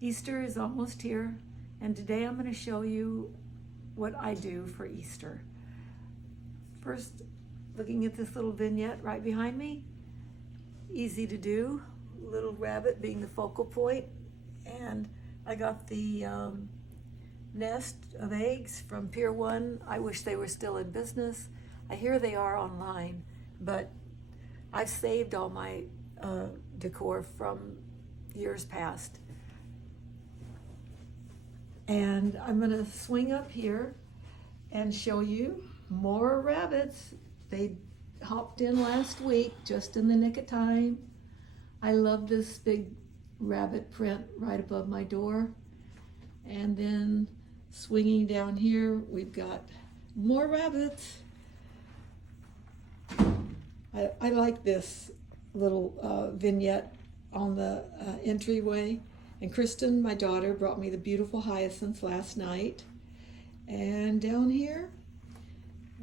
Easter is almost here, and today I'm going to show you what I do for Easter. First, looking at this little vignette right behind me, easy to do, little rabbit being the focal point, and I got the nest of eggs from Pier 1. I wish they were still in business. I hear they are online, but I've saved all my decor from years past. And I'm going to swing up here and show you more rabbits. They hopped in last week just in the nick of time. I love this big rabbit print right above my door. And then swinging down here, we've got more rabbits. I like this little vignette on the entryway. And Kristen, my daughter, brought me the beautiful hyacinths last night. And down here,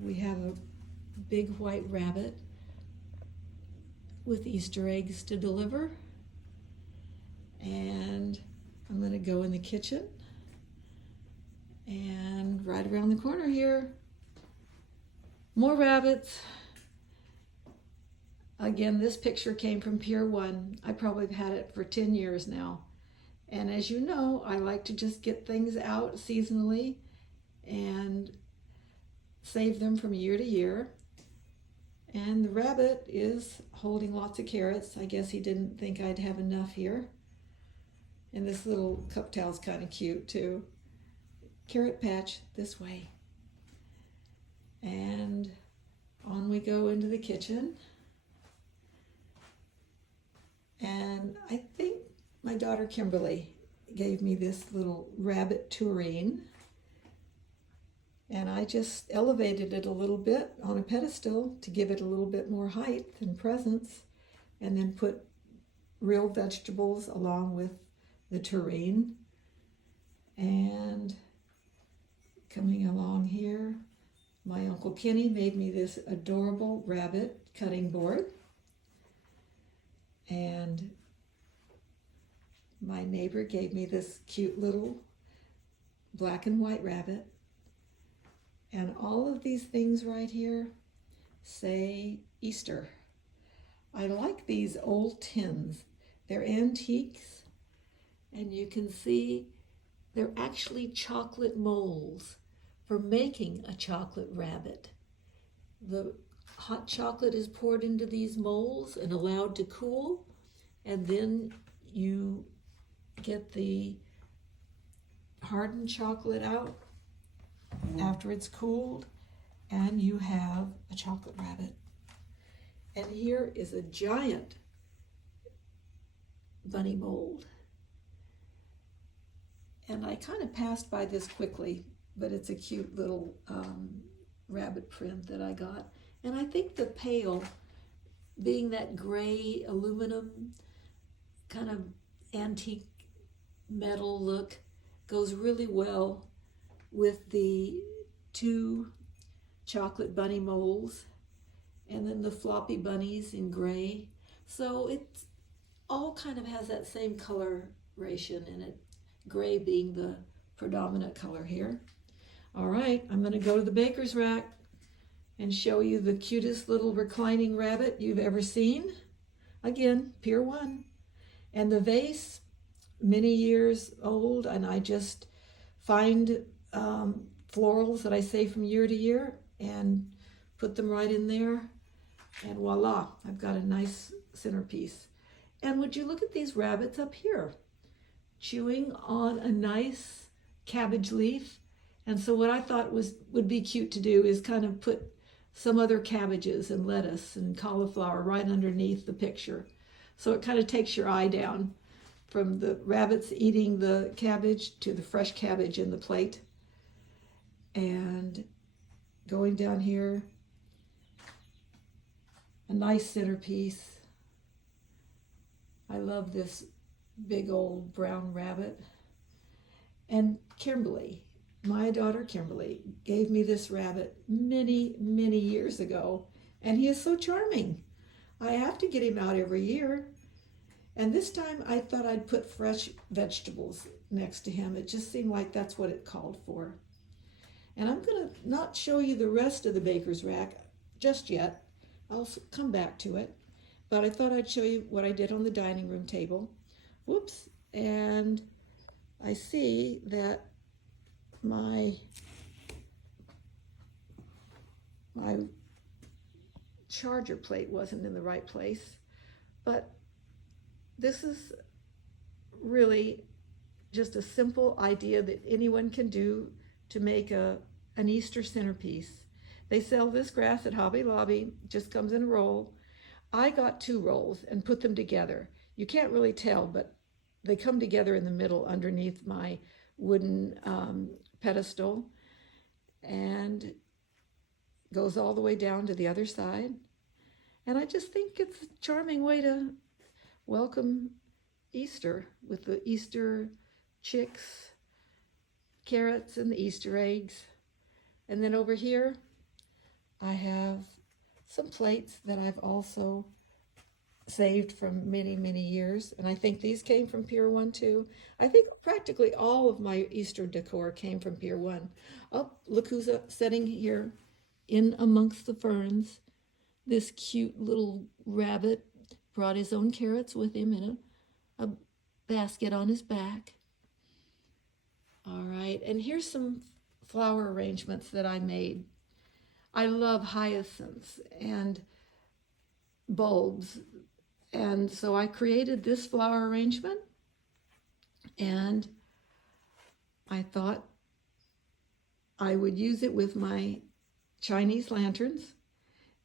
we have a big white rabbit with Easter eggs to deliver. And I'm going to go in the kitchen. And right around the corner here, more rabbits. Again, this picture came from Pier 1. I probably have had it for 10 years now. And as you know, I like to just get things out seasonally and save them from year to year. And the rabbit is holding lots of carrots. I guess he didn't think I'd have enough here. And this little cup towel's kind of cute too. Carrot patch this way. And on we go into the kitchen. And I think my daughter Kimberly gave me this little rabbit tureen. And I just elevated it a little bit on a pedestal to give it a little bit more height and presence. And then put real vegetables along with the tureen. And coming along here, my Uncle Kenny made me this adorable rabbit cutting board. And my neighbor gave me this cute little black and white rabbit. And all of these things right here say Easter. I like these old tins. They're antiques, and you can see they're actually chocolate molds for making a chocolate rabbit. The hot chocolate is poured into these molds and allowed to cool, and then you get the hardened chocolate out after it's cooled, and you have a chocolate rabbit. And here is a giant bunny mold. And I kind of passed by this quickly, but it's a cute little rabbit print that I got. And I think the pail, being that gray aluminum kind of antique metal look, goes really well with the two chocolate bunny molds and then the floppy bunnies in gray. So it all kind of has that same coloration in it, gray being the predominant color here. All right, I'm going to go to the baker's rack and show you the cutest little reclining rabbit you've ever seen. Again, Pier 1. And the vase, many years old, and I just find florals that I save from year to year and put them right in there. And voila, I've got a nice centerpiece. And would you look at these rabbits up here, chewing on a nice cabbage leaf. And so what I thought would be cute to do is kind of put some other cabbages and lettuce and cauliflower right underneath the picture. So it kind of takes your eye down from the rabbits eating the cabbage to the fresh cabbage in the plate. And going down here, a nice centerpiece. I love this big old brown rabbit. And Kimberly, my daughter Kimberly, gave me this rabbit many, many years ago, and he is so charming. I have to get him out every year. And this time I thought I'd put fresh vegetables next to him. It just seemed like that's what it called for. And I'm going to not show you the rest of the baker's rack just yet. I'll come back to it. But I thought I'd show you what I did on the dining room table. Whoops. And I see that my charger plate wasn't in the right place. But this is really just a simple idea that anyone can do to make an Easter centerpiece. They sell this grass at Hobby Lobby, just comes in a roll. I got 2 rolls and put them together. You can't really tell, but they come together in the middle underneath my wooden pedestal, and goes all the way down to the other side. And I just think it's a charming way to welcome Easter with the Easter chicks, carrots, and the Easter eggs. And then over here, I have some plates that I've also saved from many, many years. And I think these came from Pier 1 too. I think practically all of my Easter decor came from Pier 1. Oh, look who's sitting here in amongst the ferns. This cute little rabbit brought his own carrots with him in a basket on his back. All right, and here's some flower arrangements that I made. I love hyacinths and bulbs, and so I created this flower arrangement, and I thought I would use it with my Chinese lanterns.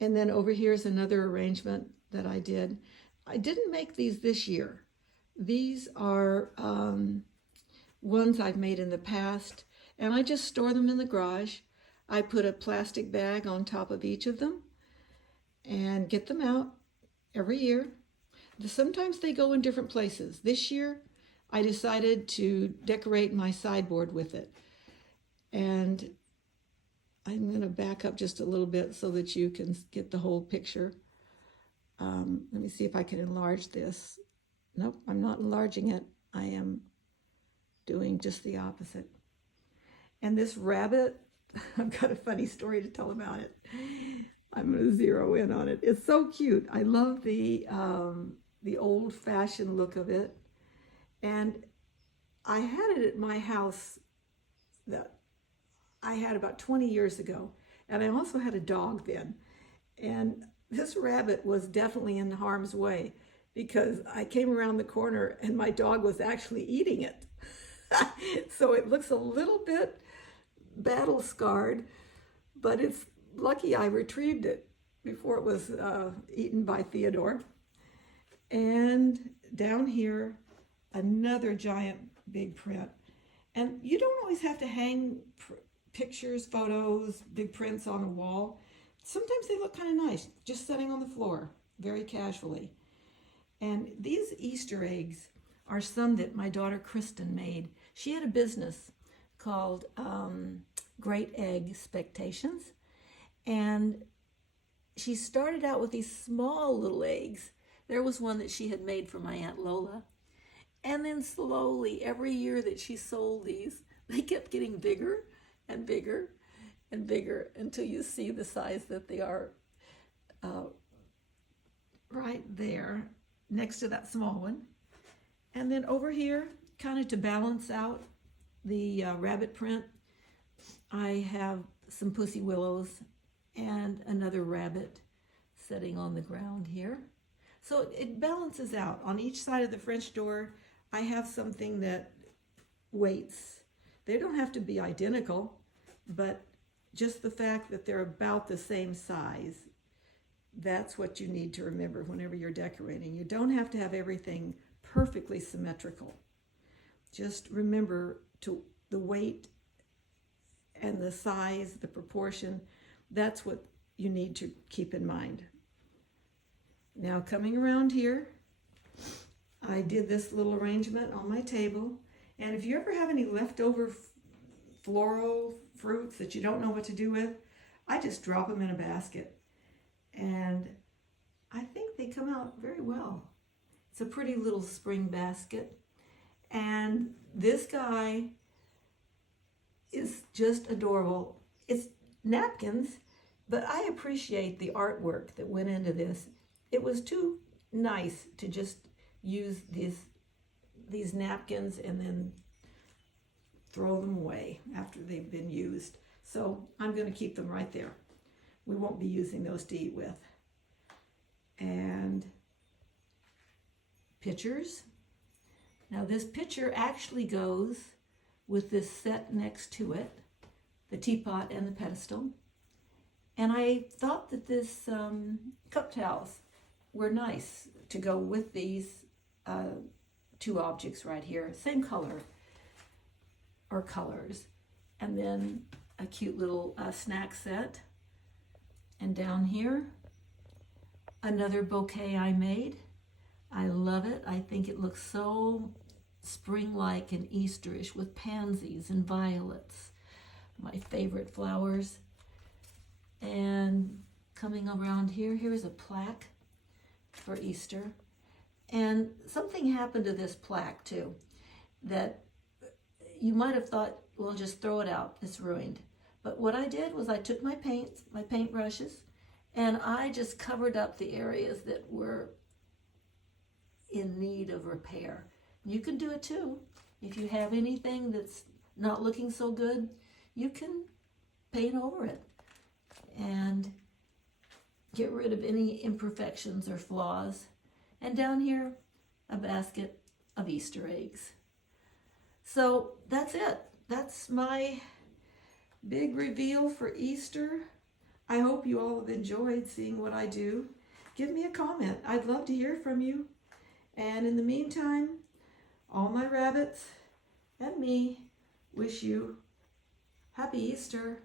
And then over here is another arrangement that I did. I didn't make these this year. These are ones I've made in the past, and I just store them in the garage. I put a plastic bag on top of each of them and get them out every year. Sometimes they go in different places. This year, I decided to decorate my sideboard with it. And I'm going to back up just a little bit so that you can get the whole picture. Let me see if I can enlarge this. Nope, I'm not enlarging it. I am doing just the opposite. And this rabbit, I've got a funny story to tell about it. I'm going to zero in on it. It's so cute. I love the old-fashioned look of it. And I had it at my house that I had about 20 years ago. And I also had a dog then. And this rabbit was definitely in harm's way because I came around the corner and my dog was actually eating it. So it looks a little bit battle scarred, but it's lucky I retrieved it before it was eaten by Theodore. And down here, another giant big print. And you don't always have to hang pictures, photos, big prints on a wall. Sometimes they look kind of nice, just sitting on the floor, very casually. And these Easter eggs are some that my daughter Kristen made. She had a business called Great Egg Expectations, and she started out with these small little eggs. There was one that she had made for my Aunt Lola, and then slowly, every year that she sold these, they kept getting bigger and bigger and bigger until you see the size that they are right there next to that small one. And then over here, kind of to balance out the rabbit print, I have some pussy willows and another rabbit sitting on the ground here. So it balances out. On each side of the French door, I have something that waits. They don't have to be identical, but just the fact that they're about the same size, that's what you need to remember whenever you're decorating. You don't have to have everything perfectly symmetrical. Just remember the weight and the size, the proportion, that's what you need to keep in mind. Now coming around here, I did this little arrangement on my table. And if you ever have any leftover floral fruits that you don't know what to do with, I just drop them in a basket. And I think they come out very well. It's a pretty little spring basket. And this guy is just adorable. It's napkins, but I appreciate the artwork that went into this. It was too nice to just use these napkins and then throw them away after they've been used. So I'm going to keep them right there. We won't be using those to eat with. And pitchers. Now this pitcher actually goes with this set next to it, the teapot and the pedestal. And I thought that this cup towels were nice to go with these two objects right here, same color or colors. And then a cute little snack set. And down here, another bouquet I made. I love it. I think it looks so spring-like and Easterish with pansies and violets, my favorite flowers. And coming around here, here's a plaque for Easter. And something happened to this plaque too, that you might have thought, well, just throw it out, it's ruined. But what I did was I took my paint brushes, and I just covered up the areas that were in need of repair. You can do it too. If you have anything that's not looking so good, you can paint over it and get rid of any imperfections or flaws. And down here, a basket of Easter eggs. So that's it. That's my big reveal for Easter. I hope you all have enjoyed seeing what I do. Give me a comment. I'd love to hear from you. And in the meantime, all my rabbits and me wish you happy Easter.